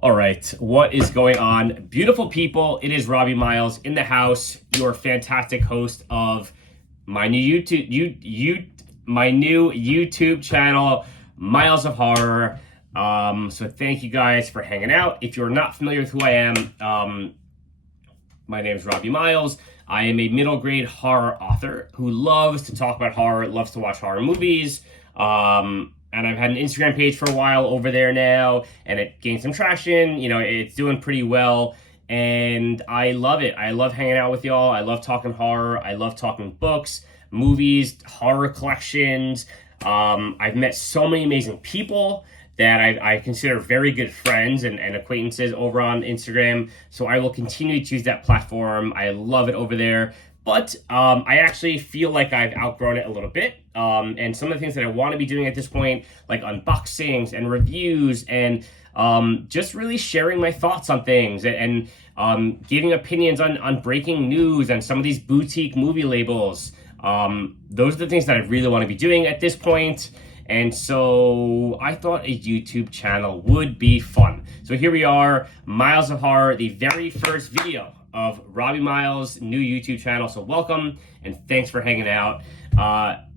All right, what is going on? Beautiful people, it is Robbie Myles in the house, your fantastic host of my new YouTube channel, Myles of Horror. So thank you guys for hanging out. If you're not familiar with who I am, my name is Robbie Myles. I am a middle grade horror author who loves to talk about horror, loves to watch horror movies. And I've had an Instagram page for a while over there now, and it gained some traction. You know, it's doing pretty well, and I love it. I love hanging out with y'all. I love talking horror. I love talking books, movies, horror collections. I've met so many amazing people that I consider very good friends and acquaintances over on Instagram. So I will continue to use that platform. I love it over there. But I actually feel like I've outgrown it a little bit. And some of the things that I want to be doing at this point, like unboxings and reviews and just really sharing my thoughts on things and giving opinions on breaking news and some of these boutique movie labels. Those are the things that I really want to be doing at this point. And so I thought a YouTube channel would be fun. So here we are, Myles of Horror, the very first video of Robbie Myles' new YouTube channel. So welcome and thanks for hanging out.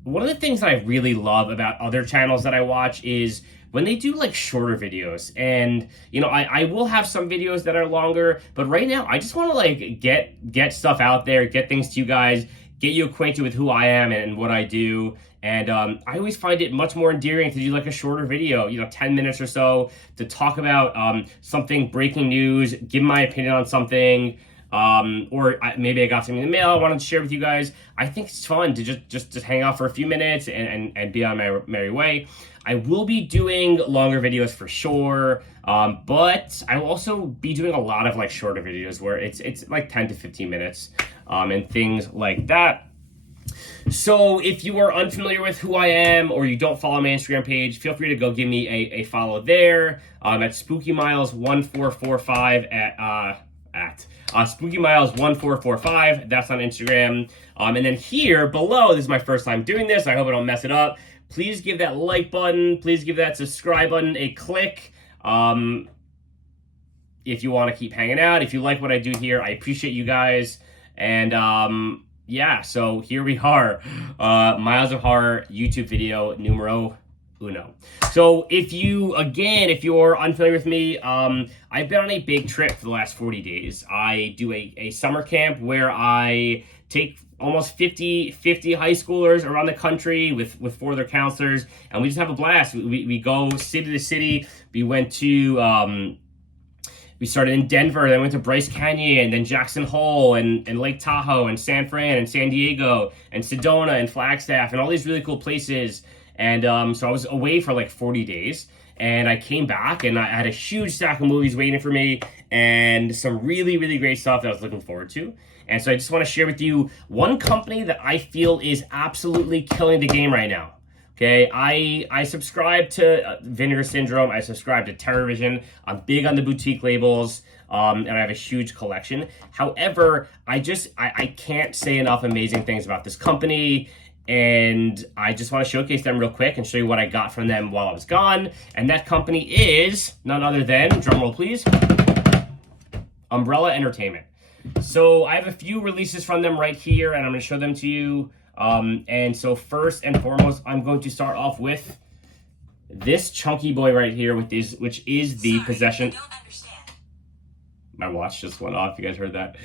One of the things that I really love about other channels that I watch is when they do like shorter videos. And you know, I will have some videos that are longer, but right now I just want to like get stuff out there, get things to you guys, get you acquainted with who I am and what I do. And I always find it much more endearing to do like a shorter video, 10 minutes or so, to talk about something, breaking news, give my opinion on something, or maybe I got something in the mail I wanted to share with you guys. I think it's fun to just hang out for a few minutes and be on my merry way. I will be doing longer videos for sure, but I will also be doing a lot of like shorter videos where it's like 10 to 15 minutes and things like that. So if you are unfamiliar with who I am or you don't follow my Instagram page, feel free to go give me a follow there. At SpookyMyles1445 at SpookyMyles1445. That's on Instagram. And then here below, this is my first time doing this. I hope I don't mess it up. Please give that like button. Please give that subscribe button a click. If you want to keep hanging out, if you like what I do here, I appreciate you guys. And yeah, so here we are, Myles of Horror YouTube video numero uno. So if you're unfamiliar with me, I've been on a big trip for the last 40 days. I do a summer camp where I take almost 50 high schoolers around the country with 4 of their counselors, and we just have a blast. We go city to city. We went to... We started in Denver, then went to Bryce Canyon, then Jackson Hole, and Lake Tahoe, and San Fran, and San Diego, and Sedona, and Flagstaff, and all these really cool places. And so I was away for like 40 days, and I came back, and I had a huge stack of movies waiting for me, and some really, really great stuff that I was looking forward to. And so I just want to share with you one company that I feel is absolutely killing the game right now. Okay, I subscribe to Vinegar Syndrome. I subscribe to TerrorVision. I'm big on the boutique labels, and I have a huge collection. However, I can't say enough amazing things about this company, and I just want to showcase them real quick and show you what I got from them while I was gone. And that company is none other than, drumroll please, Umbrella Entertainment. So I have a few releases from them right here, and I'm going to show them to you. And so first and foremost, I'm going to start off with this chunky boy right here, which is the Possession. My watch just went off. You guys heard that?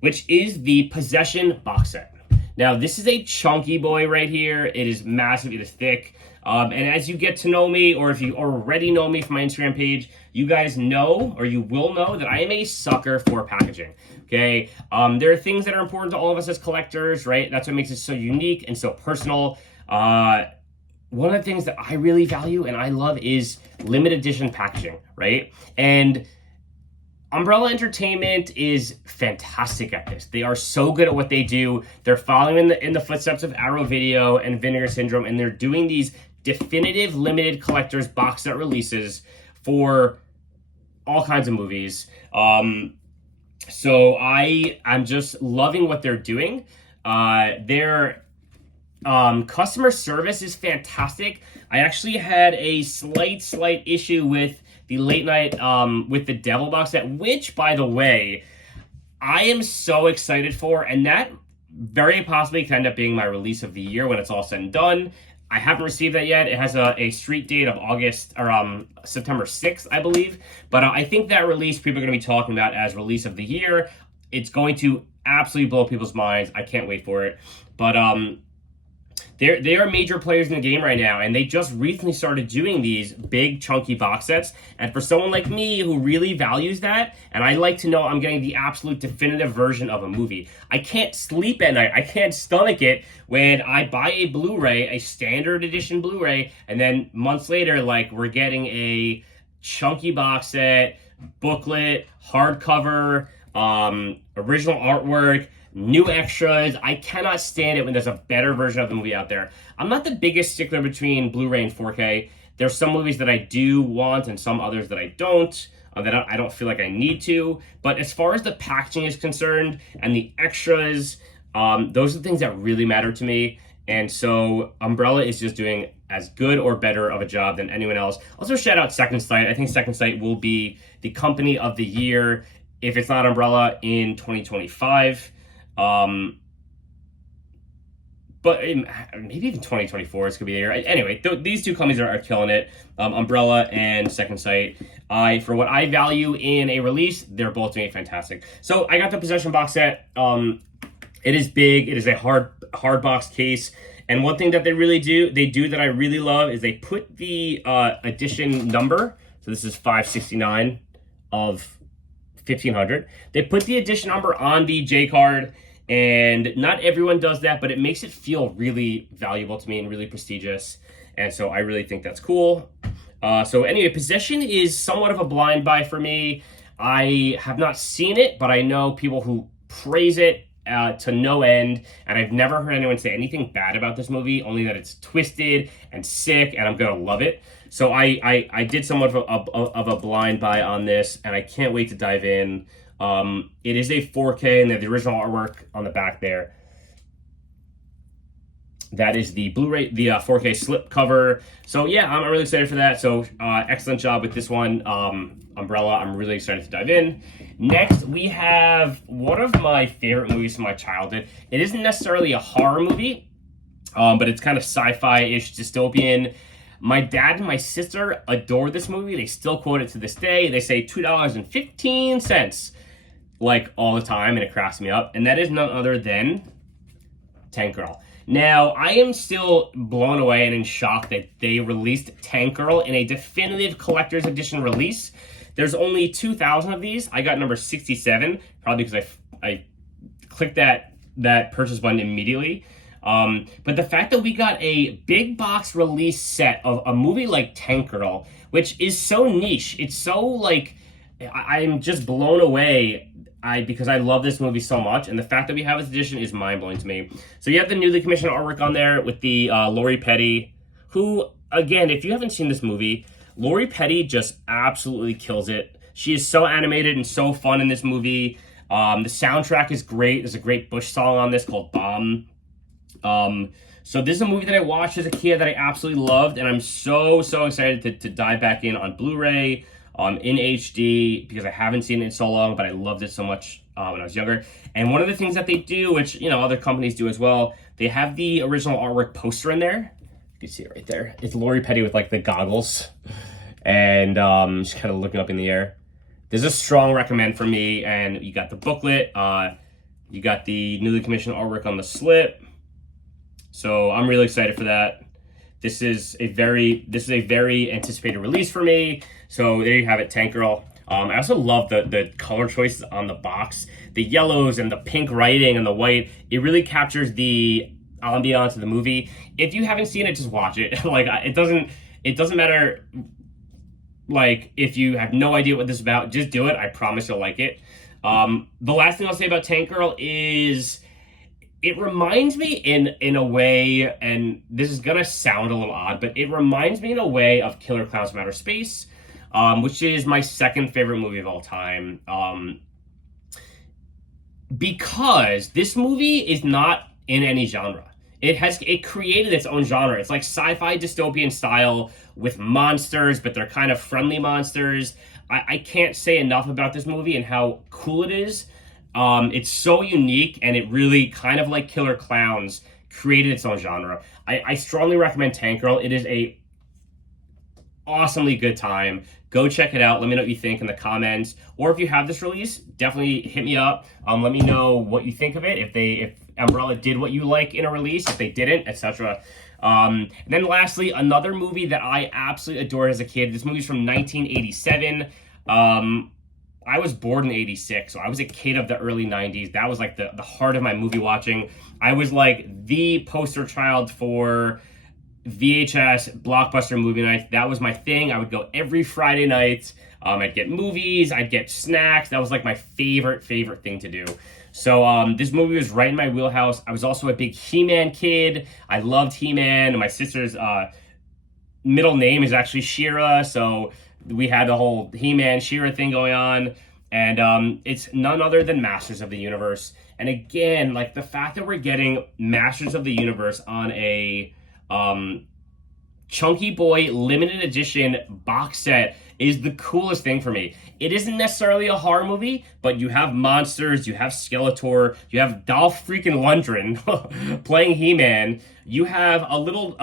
Which is the Possession box set. Now, this is a chunky boy right here. It is massive. It is thick. And as you get to know me, or if you already know me from my Instagram page, you guys know, or you will know, that I am a sucker for packaging, okay? There are things that are important to all of us as collectors, right? That's what makes it so unique and so personal. One of the things that I really value and I love is limited edition packaging, right? And Umbrella Entertainment is fantastic at this. They are so good at what they do. They're following in the footsteps of Arrow Video and Vinegar Syndrome, and they're doing these definitive limited collectors box set releases for all kinds of movies. So I'm just loving what they're doing. Their customer service is fantastic. I actually had a slight issue with the late night with the Devil box set, which, by the way, I am so excited for, and that very possibly could end up being my release of the year when it's all said and done. I haven't received that yet. It has a street date of September 6th, I believe. But I think that release people are going to be talking about as release of the year. It's going to absolutely blow people's minds. I can't wait for it. But they are major players in the game right now, and they just recently started doing these big chunky box sets. And for someone like me who really values that, and I like to know I'm getting the absolute definitive version of a movie, I can't sleep at night. I can't stomach it when I buy a Blu-ray, a standard edition Blu-ray, and then months later, like, we're getting a chunky box set, booklet, hardcover, original artwork, new extras. I cannot stand it when there's a better version of the movie out there. I'm not the biggest stickler between Blu-ray and 4K. There's some movies that I do want and some others that I don't, that I don't feel like I need to. But as far as the packaging is concerned and the extras, those are the things that really matter to me. And so Umbrella is just doing as good or better of a job than anyone else. Also, shout out Second Sight. I think Second Sight will be the company of the year, if it's not Umbrella, in 2025. But maybe even 2024 is going to be the year. Anyway, these two companies are killing it. Umbrella and Second Sight. For what I value in a release, they're both doing fantastic. So I got the Possession box set. It is big. It is a hard box case. And one thing that they do that I really love is they put the edition number. So this is 569 of 1500. They put the edition number on the J card, and not everyone does that, but it makes it feel really valuable to me and really prestigious. And so I really think that's cool. So anyway, Possession is somewhat of a blind buy for me. I have not seen it, but I know people who praise it to no end, and I've never heard anyone say anything bad about this movie, only that it's twisted and sick, and I'm gonna love it. So I did somewhat of a blind buy on this, and I can't wait to dive in. It is a 4K, and they have the original artwork on the back there. That is the Blu-ray, the 4K slip cover. So yeah, I'm really excited for that. So excellent job with this one, Umbrella. I'm really excited to dive in. Next, we have one of my favorite movies from my childhood. It isn't necessarily a horror movie, but it's kind of sci-fi-ish, dystopian. My dad and my sister adore this movie. They still quote it to this day. They say $2.15, like, all the time, and it cracks me up. And that is none other than Tank Girl. Now, I am still blown away and in shock that they released Tank Girl in a definitive collector's edition release. There's only 2,000 of these. I got number 67, probably because I clicked that purchase button immediately. But the fact that we got a big box release set of a movie like Tank Girl, which is so niche, it's so, like, I'm just blown away because I love this movie so much, and the fact that we have this edition is mind-blowing to me. So you have the newly commissioned artwork on there with the Lori Petty, who, again, if you haven't seen this movie, Lori Petty just absolutely kills it. She is so animated and so fun in this movie. The soundtrack is great. There's a great Bush song on this called Bomb. So this is a movie that I watched as a kid that I absolutely loved, and I'm so excited to dive back in on Blu-ray, in HD, because I haven't seen it in so long, but I loved it so much when I was younger. And one of the things that they do, which, you know, other companies do as well, they have the original artwork poster in there. You can see it right there. It's Lori Petty with, like, the goggles, and she's kind of looking up in the air. This is a strong recommend for me, and you got the booklet, you got the newly commissioned artwork on the slip. So I'm really excited for that. This is a very anticipated release for me. So there you have it, Tank Girl. I also love the color choices on the box. The yellows and the pink writing and the white. It really captures the ambiance of the movie. If you haven't seen it, just watch it. Like, it doesn't matter. Like, if you have no idea what this is about, just do it. I promise you'll like it. The last thing I'll say about Tank Girl is, it reminds me in a way, and this is gonna sound a little odd, but it reminds me in a way of Killer Clowns from Outer Space, which is my second favorite movie of all time. Because this movie is not in any genre. It created its own genre. It's like sci-fi dystopian style with monsters, but they're kind of friendly monsters. I can't say enough about this movie and how cool it is. It's so unique, and it really, kind of like Killer Clowns, created its own genre. I strongly recommend Tank Girl. It is a awesomely good time. Go check it out. Let me know what you think in the comments. Or if you have this release, definitely hit me up. Let me know what you think of it. If Umbrella did what you like in a release, if they didn't, etc. And then lastly, another movie that I absolutely adored as a kid. This movie's from 1987. I was born in 86, so I was a kid of the early 90s. That was like the heart of my movie watching. I was like the poster child for VHS blockbuster movie nights. That was my thing. I would go every Friday night. I'd get movies, I'd get snacks. That was like my favorite thing to do. So this movie was right in my wheelhouse. I was also a big He-Man kid. I loved He-Man. My sister's middle name is actually She-Ra, so we had the whole He-Man She-Ra thing going on. And it's none other than Masters of the Universe. And again, like the fact that we're getting Masters of the Universe on a Chunky Boy limited edition box set is the coolest thing for me. It isn't necessarily a horror movie, but you have monsters, you have Skeletor, you have Dolph freaking Lundgren playing He-Man, you have a little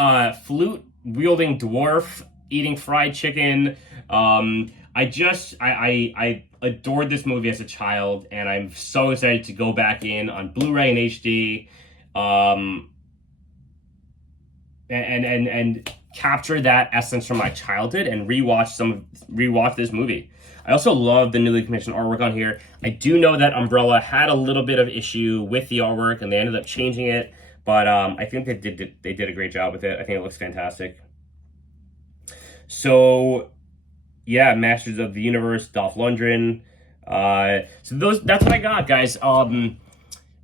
flute wielding dwarf eating fried chicken. I adored this movie as a child, and I'm so excited to go back in on Blu-ray and HD, and capture that essence from my childhood and rewatch this movie. I also love the newly commissioned artwork on here. I do know that Umbrella had a little bit of issue with the artwork, and they ended up changing it, but I think they did a great job with it. I think it looks fantastic. So yeah, Masters of the Universe, Dolph Lundgren. That's what I got, guys.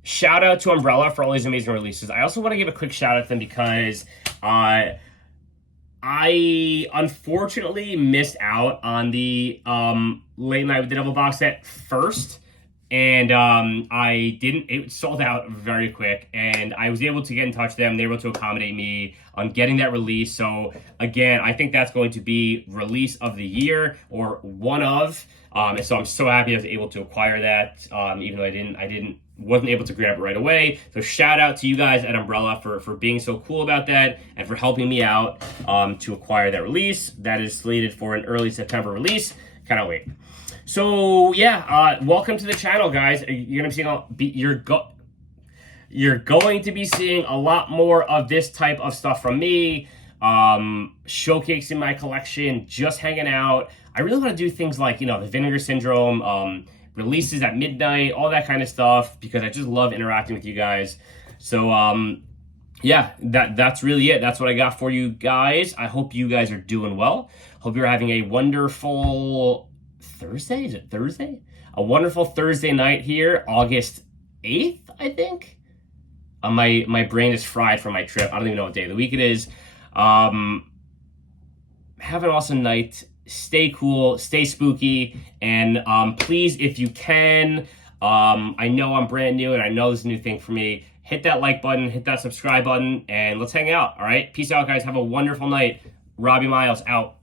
Shout out to Umbrella for all these amazing releases. I also want to give a quick shout out to them because I unfortunately missed out on the Late Night with the Devil box set first. And it sold out very quick, and I was able to get in touch with them. They were able to accommodate me on getting that release. So again, I think that's going to be release of the year or one of. So I'm so happy I was able to acquire that, even though I wasn't able to grab it right away. So shout out to you guys at Umbrella for being so cool about that and for helping me out to acquire that release. That is slated for an early September release. Cannot wait. So yeah, welcome to the channel, guys. You're gonna be seeing you're going to be seeing a lot more of this type of stuff from me, showcasing my collection, just hanging out. I really want to do things like, the Vinegar Syndrome, releases at midnight, all that kind of stuff, because I just love interacting with you guys. So yeah, that's really it. That's what I got for you guys. I hope you guys are doing well. Hope you're having a wonderful Thursday. Is it Thursday? A wonderful Thursday night here, August 8th, I think. My brain is fried from my trip. I don't even know what day of the week it is. Have an awesome night. Stay cool, stay spooky, and please, if you can, I know I'm brand new and I know this is a new thing for me, hit that like button, hit that subscribe button, and let's hang out, all right? Peace out, guys. Have a wonderful night. Robbie Myles, out.